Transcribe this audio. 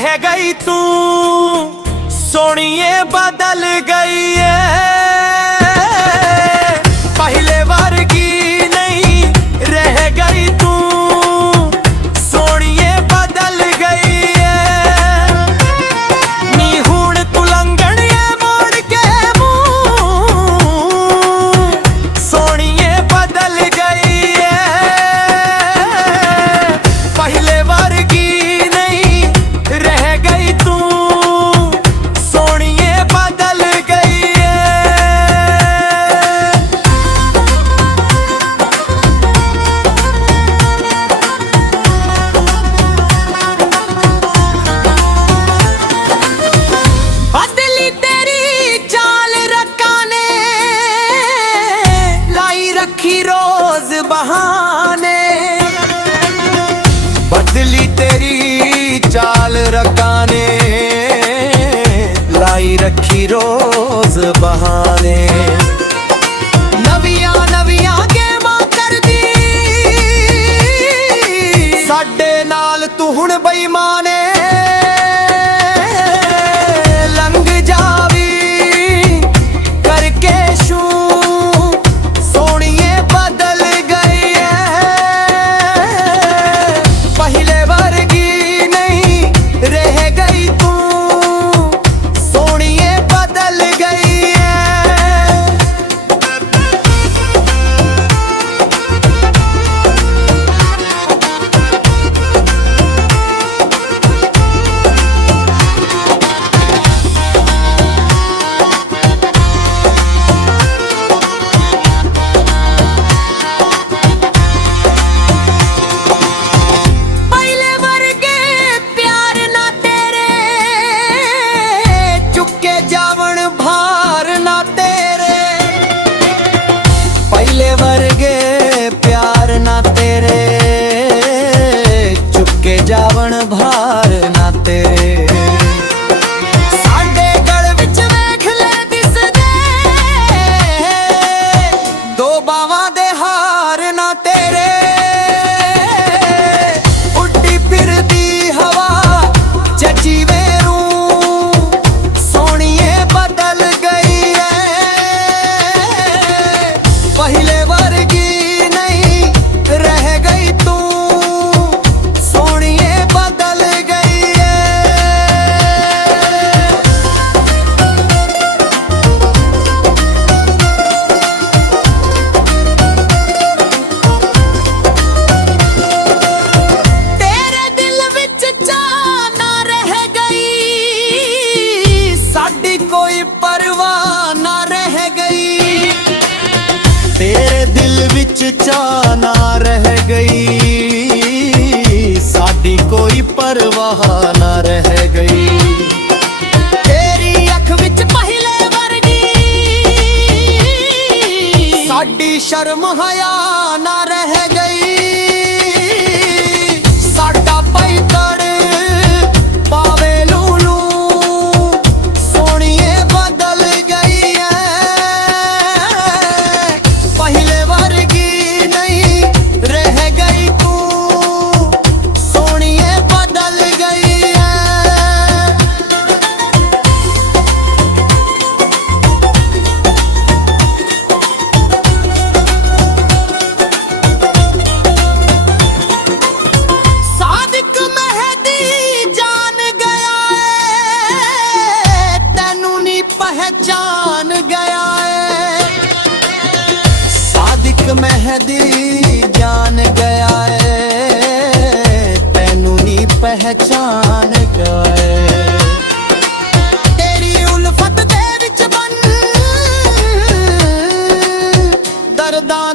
रह गई तू सोनिए बदल गई है। पहले वर्गी नहीं रह गई तू सोनिए बदल गई है। नी हुण तू लंघणिए मोड़ के मुंह सोनिए बदल गई है। पहले वर्गी रह गई तू सोनिए बदल गई है। बदली तेरी चाल रक्का ने लाई रखी रोज बहाने। बदली तेरी चाल रक्का ने लाई रखी रोज बहाने। नवियां नवियां गेमां कर दी साडे नाल तू हुण बेईमाने। लंघ जावी करके शू सोनिए बदल गई है। पहले वर्गी नहीं रह गई तू सोनिए बदल गई है। पहले वर्गे प्यार ना तेरे चुके जावण भार ना तेरे। पहले वर्गे प्यार ना तेरे चुके जावण भार ना तेरे। साडे गल विच वेख ले दिसदे दो बावां दे हार ना तेरे। उड्डी फिरदी हवा चची वेरू सोनिए बदल गई है। पहले वर्गी नहीं रह गई तू सोनिए बदल गई है। तेरे दिल विच चाह ना रह गई साडी कोई परवाह ना रह गई। तेरे दिल विच चाह ना रह गई साडी कोई परवाह ना रह गई। तेरी अख विच पहले वर्गी साडी शर्म हया ना रह गई। साडा पैतड़ पावे लूलू सोनिए बदल गई है। पहले वर्गी नहीं रह गई तू सोनिए बदल गई है। सादिक मेहदी जान गया है तैनू नी पहचान गया है। सादिक मेहदी जान गया है तैनू नी पहचान गया है। तेरी उल्फत दे विच बन दर्दां